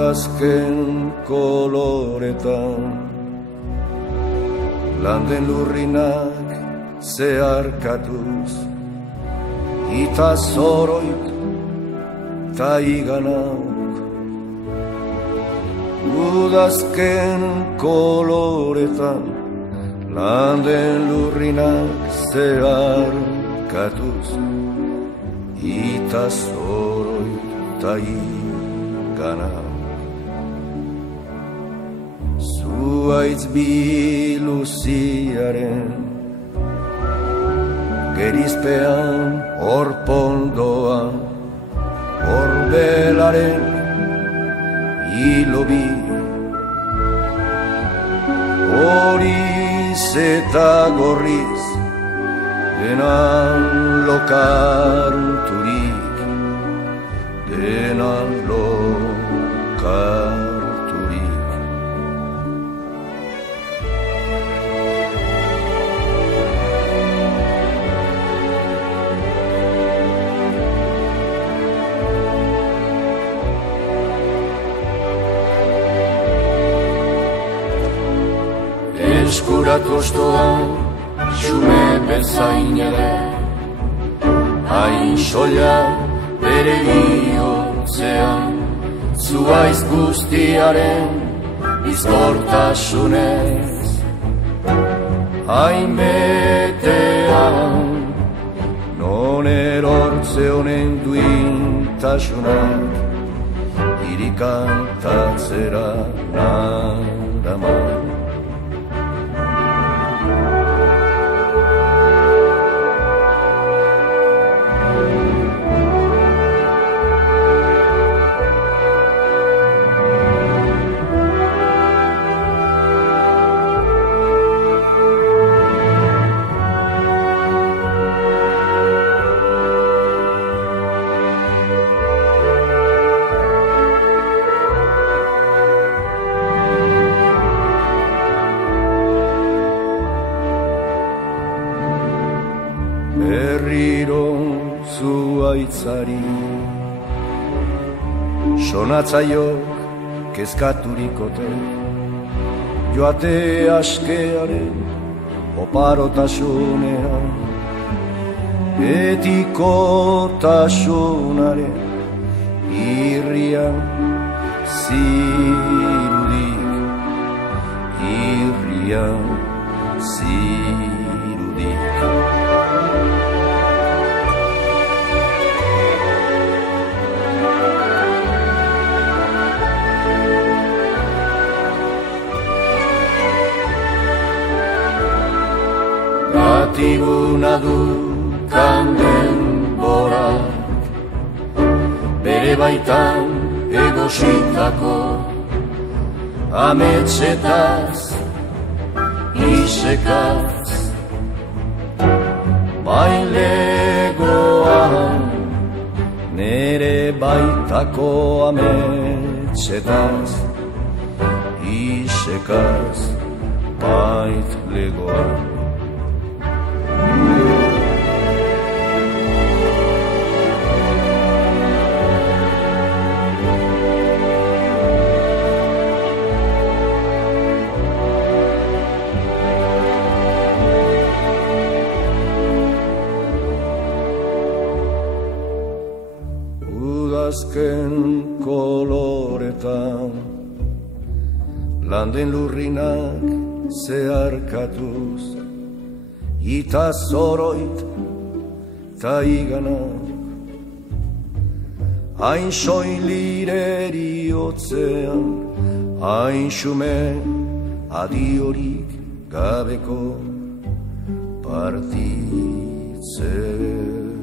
udazken koloretan, landen lurrinak zeharkatuz, ita zoroik ta iganauk. Udazken koloretan, landen lurrinak zeharkatuz, ita zoroik ta iganauk. Zuaitz biluziaren gerizpean orpondoan, orbelaren hilobi, horiz eta gorriz denan lokarturik, denan lokarturik. Eskuratu ostoan, xume bezain ere, hain soila bere bihotzean, zuaiz guztiaren bizkortasunez. Hain betean, non erortze honen duintasunak, irikantatzera naraman. Berriro zuaitzari sonatzaiok kezkaturikote, joate askearen oparotasunean, betikotasunaren irrian zirudik, irrian zirudik. Gatibuna du kanden borak, bere baitan egositako ametsetaz, isekaz, bailegoan, nere baitako ametsetaz, isekaz, baitlegoan. Udazken koloretan, landen lurrinak zeharkatuz, ita zoroit ta iganak, hain soilireri otzean, hain xume adiorik gabeko partitzen.